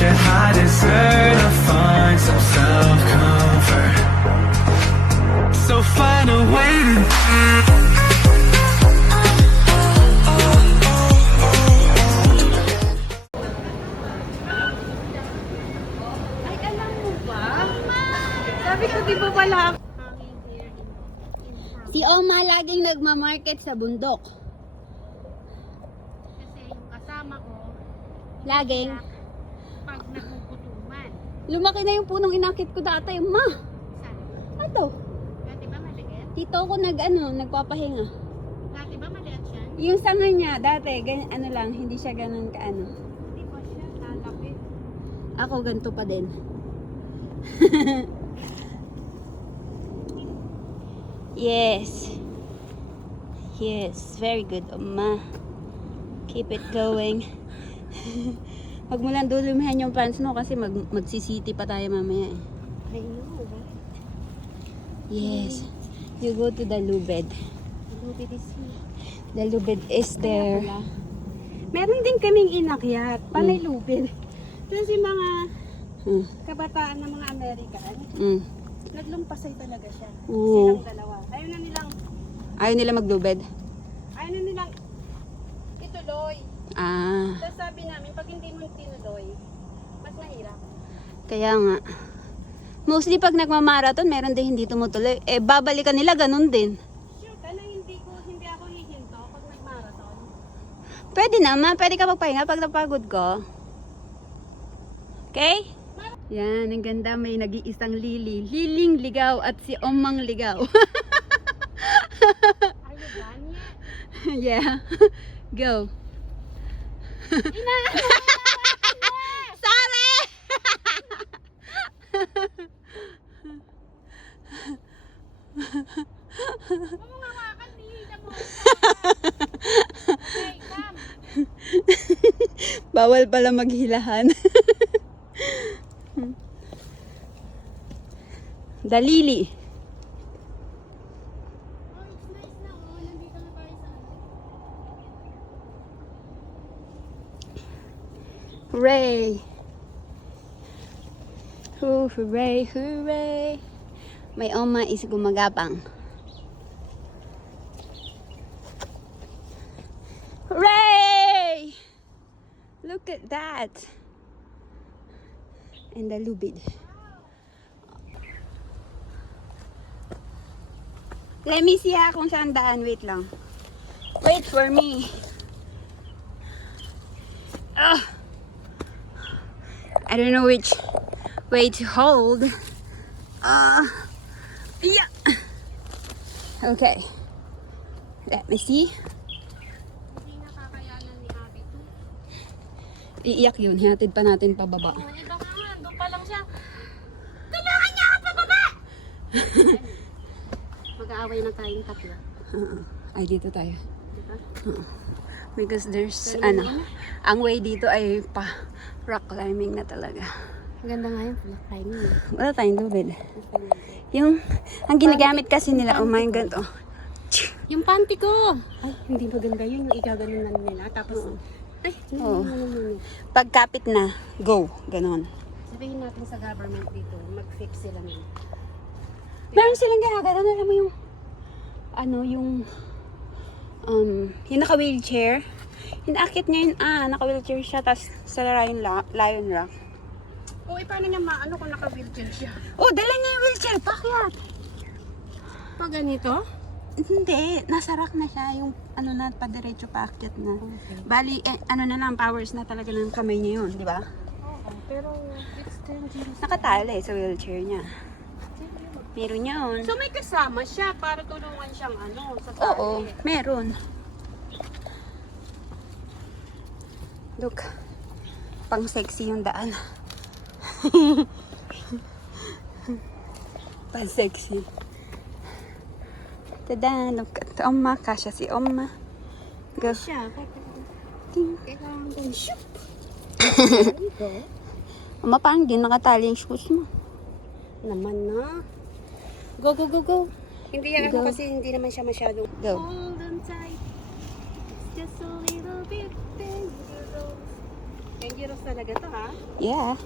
your high desert or find some self-comfort. So find a way to Ay, alam mo ba? Sabi ko, di ba pala ako? Si Oma laging nagmamarket sa bundok. Kasi yung kasama ko, Laging. pag nagpuputuman. Lumaki na yung punong inakit ko dati. Ma! Saan? Ato. Dati ba maliit? Dito ako nagpapahinga. Dati ba maliit siya? Yung sanga niya, dati, ano lang, hindi siya ganun kaano. Hindi pa siya. Lalaki. Ako ganito pa din. Yes. Yes, very good, Oma. Keep it going. Huwag mo lang dulumihan yung pants mo kasi magsisiti pa tayo mamaya eh. I know, right? Yes. You go to the lubed. Lubid is here. The lubed is there. Meron din kaming inakyat. Panay lubid. Kasi mga Mm. kabataan ng mga Amerikan, Mm. naglumpasay talaga siya. Oo. Silang dalawa. Ayaw Ayaw nila maglubed? na nilang ituloy. Ah, Tapos sabi namin, pag hindi mo tinuloy, mas mahirap. kaya nga. Mostly pag nagmamarathon, meron din hindi tumutuloy. Eh, babalikan nila, ganun din. Sure ka na hindi ako hihinto pag nag-marathon. Pwede naman, pwede ka magpahinga pag napagod ko. Okay? Yan, ang ganda. May nag-iisang lili. Liling ligaw at si Omang ligaw. Are you done yet? Yeah. Go. Sorry! Hawakan, nihila mo. Okay, come. Bawal pala maghilahan. Dalili. Oh, it's nice na. Oh, nandito na tayo sa ano. Hooray! Hooray, hooray! My Oma is gumagapang. Hooray! Look at that! And the lubid. Let me see ha kung saan daan. Wait lang. Wait for me. Ah! I don't know which way to hold. Yeah. Okay. Let me see. Hindi nakakayanan ni Abby to. Iiyak yun. Hatid pa natin pababa. Oh, iba ka nga. Doon pa lang siya. Tulungan niya ako pababa! Mag-aaway na tayong tatlo. Ay, dito tayo. Diba? Because there's, ang way dito ay pa rock climbing na talaga. Maganda nga yung full climbing. Wala tayong lubid. Yung, ang ginagamit kasi nila, oh my God, oh. Yung panty ko! Ay, hindi maganda yun. Yung igaganon na nila. Tapos, ay, Oo. Pagkapit na, go. Ganon. sabihin natin sa government dito, mag-fix sila nun. Meron silang ginagawa. Alam mo yung, yung naka-wheelchair. Inaakit niya yun, naka-wheelchair siya, tapos sa Lion Rock. O, paano niya maano kung naka-wheelchair siya? Oh, dala niya yung wheelchair. Bakit? Pag ganito? Hindi, nasa rack na siya. Yung, padiretso paakyat na. Okay. Bali, na lang, powers na talaga ng kamay niya yun, di ba? Oo, pero it's dangerous. Nakatali sa wheelchair niya. Meron yun. So, may kasama siya para tulungan siyang sa Oo, tali. meron. Look, pang sexy yung daan. Pang sexy. Tada, look at Oma. Kasha si Oma. Go. Siya, Ting. kailangan din. Shoot! There you go. Oma, parang di nakatali yung shoes mo. Naman na. Go, go, go, go. Hindi yan Go. kasi hindi naman siya masyadong... Go. Hold on tight. It's just a little bit dangerous. Thank Dangerous talaga to, ha? Yeah.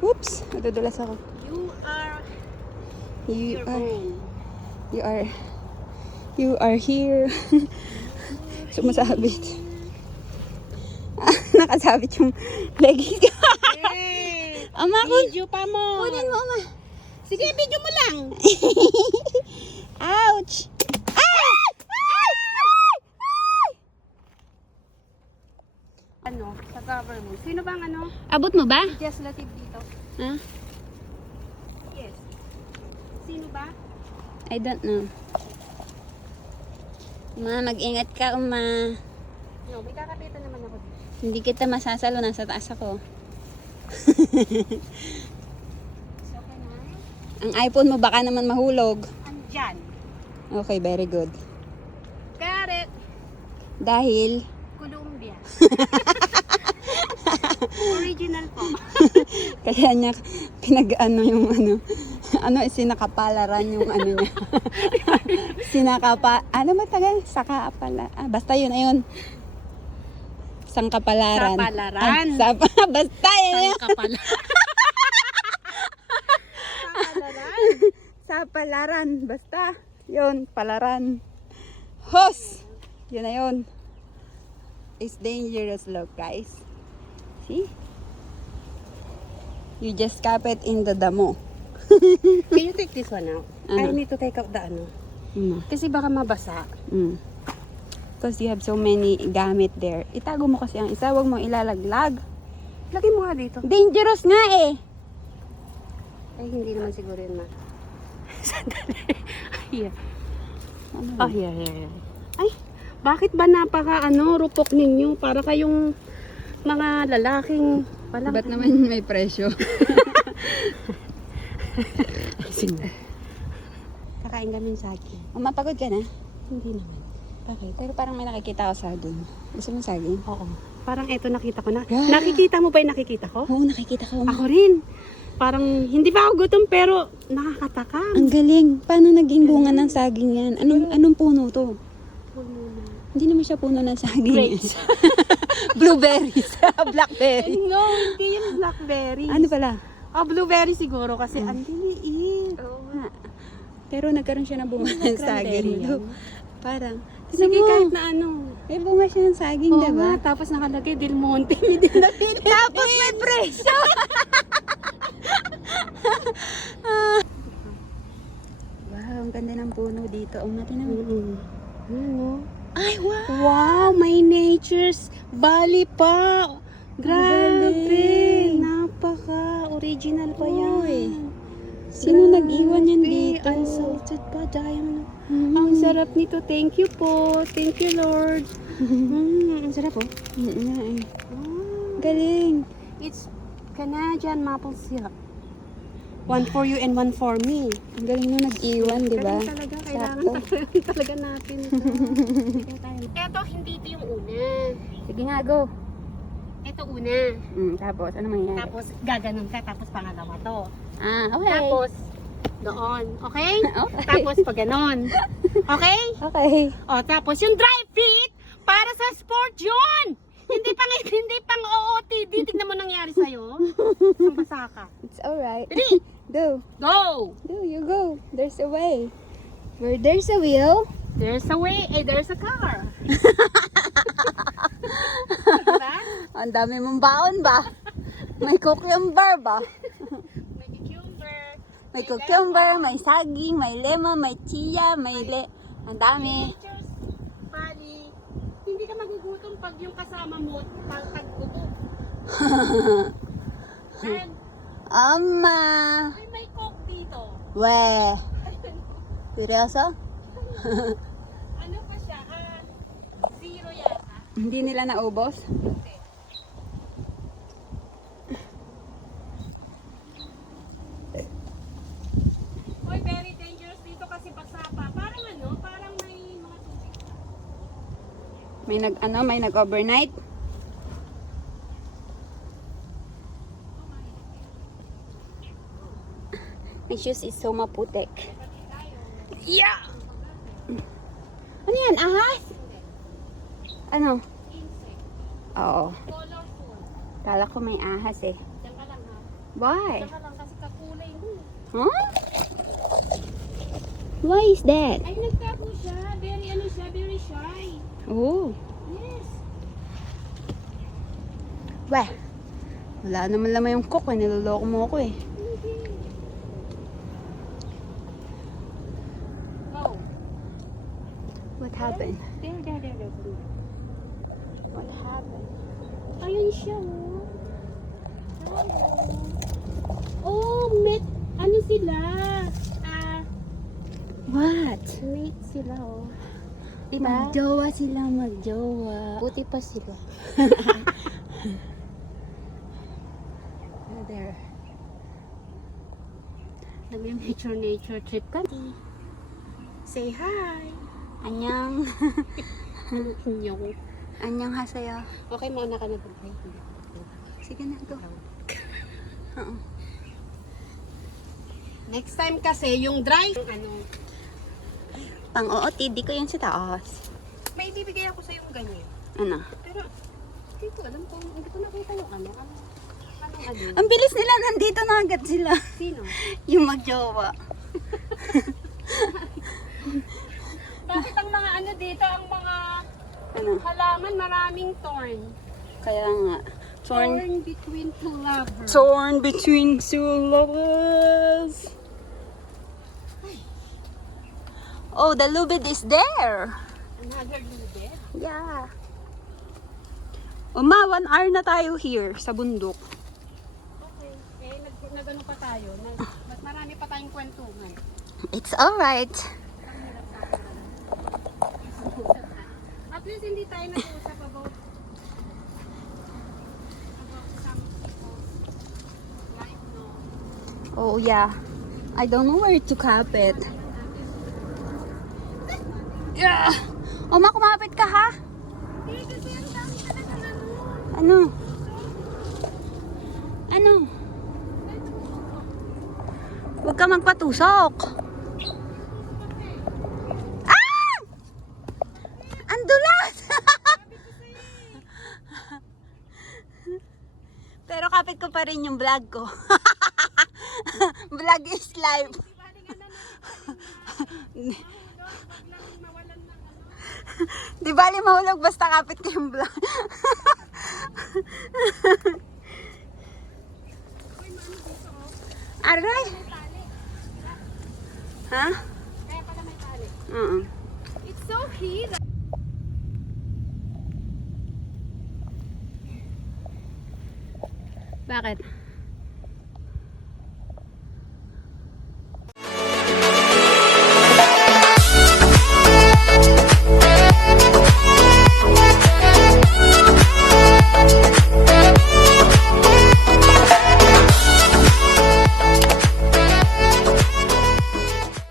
Oops, madudulas ako. You are You your are, own. you are here. Sumasabit. Nakasabit yung leggings ko. Hey! Ama, Video pa mo. kunin mo, ama. Sige, video mo lang. Ouch! Ay! Ano, sa government. Sino bang ano? Abot mo ba? Legislative dito? Ha? Yes. Sino ba? I don't know. Ma, mag-ingat ka, uma. No, may kakapitan naman ako dito. Hindi kita masasalo, nasa taas ako. So, okay na? Ang iPhone mo baka naman mahulog. Andyan. Okay, very good. Got it. Dahil, Colombia. Original po. kaya niya pinag-ano yung sinakapalaran yung ano niya. Ano ba tagal? Basta yun, ayun. Sangkapalaran. Sapalaran. Basta yun. Kapal. Sapalaran. Basta. Yun, palaran. Hos! Yun na yun. It's dangerous, look, guys. See? You just cap it in the damo. Can you take this one out? I Ano? need to take out the ano. Mm. Kasi baka mabasa. Mm. Because you have so many gamit there. Itago mo kasi ang isa, wag mo ilalaglag. Lagay mo nga dito. Dangerous nga eh. Ay, hindi naman siguro yun, ma. Sandali. Here. Ano? Oh, here. Ay, bakit ba rupok ninyo? Para kayong mga lalaking walang... Ba't naman may presyo? Sige. Kakain kami sa akin. Mapagod ka na? Hindi naman. Bakit? Pero parang may nakikita ko saging. Gusto mo saging? Oo. Parang eto nakita ko na. Yeah. Nakikita mo ba yung nakikita ko? Oo, nakikita ko. Ako rin. Parang hindi pa ako gutom pero nakakatakam. Ang galing. Paano naging bunga ng saging yan? Anong puno to? Hindi naman siya puno ng saging. Grapes. Blueberries. Blackberry. No, hindi yung blackberry. Ano pala? Oh, blueberry siguro kasi ang liliit. Oo nga. Pero nagkaroon siya ng bunga ng saging. Cranberry yan. Parang, Sige, tignan mo. kahit na ano. May bunga siya ng saging, Oo diba? nga, tapos nakalagay Del Monte. Hindi na Tapos may presyo! Wow, ang ganda ng puno dito. Ang natin naman. Ano? Ay, wow! Wow, may nature's valley pa. Grabe. galing. Napaka original pa Uy. yan. Sino nag-iwan yan Grabe, dito? Unsalted pa, diamond. Mm. Ang sarap nito. Thank you po. Thank you, Lord. Ang sarap po. Galing. It's Canadian maple syrup. One for you and one for me. Ang galing mo nag-iwan, diba? Galing talaga. Kailangan Sakto. talaga natin ito. Ito, hindi ito yung una. Sige nga, go. Ito una. Tapos, ano mangyayari? Tapos, gaganon ka. Tapos, pangalawa to. Okay. Tapos, doon. Okay? Okay. Tapos, pag ganon. Okay? Okay. O, tapos, yung dry fit, para sa sport yun! Hindi pang OOTD. Tignan mo nangyari sa'yo. Ang basa ka. It's alright. Dali! Go. Go! Go, you go. There's a way. Where there's a wheel. There's a way. There's a car. Diba? Ang dami mong baon ba? May cucumber ba? May cucumber. May cucumber, may saging, may lemon, may chia, ang dami. Nature's valley. Hindi ka magugutom pag yung kasama mo tag-gutom. And Ama! may coke dito. We! Seryoso? Ano pa siya? Zero yata. Hindi nila naubos? Hoy, very dangerous dito kasi pagsapa. Parang parang may mga tubig. May nag-overnight? My shoes is so maputik. Yeah! Ano yan? Ahas? Ano? Insect. Oo. Colorful. Kala ko may ahas eh. Diyan ka lang ha. Why? Diyan ka lang kasi kakulay mo. Huh? Why is that? Ay, nagtago siya. Very ano siya, very shy. Oh. Yes. Weh. Wala naman laman yung cook eh. Niloloko mo ako eh. Go. What happened? There. What happened? Ayun siya, oh. Hello. Oh, ano sila? What? Mate sila, oh. Diba? Magjowa sila, magjowa. Buti pa sila. There. Nag-nature trip kami. Say hi. Anyang. Yung. Anyang hasayo. Okay, mauna ka na doon. Sige na, go. Oo. Next time kasi, yung dry, Pang OOTD ko yun sa taas. may ibibigay ako sa yung ganyan. Ano? Pero, hindi ko alam kung, hindi ko nakita yung anong Ang bilis nila, nandito na agad sila. Sino? Yung magjowa. Bakit ang mga dito, ang mga Ano? halaman, maraming thorn. Kaya nga. Thorn between two lovers. Torn between two lovers. Oh, the lubid is there. Another lubid. Yeah. Uma, 1 hour na tayo here sa bundok. Okay. Eh, nag-ano pa tayo. Mas marami pa tayong kwentuhan. It's alright. At least hindi tayo nag-uusap about some people's life, no? Oh, yeah. I don't know where to cap it. Yeah. Uma, kumapit ka ha? Eh, kasi ang dami talaga na Ano? Ano? Huwag ka magpatusok. Ah! Ang dulas! Pero kapit ko pa rin yung vlog ko. Vlog is life. Di bali mahulog basta kapit ko yung vlog. Aray! Ha? Kaya pala may tali. It's so cute. Bakit?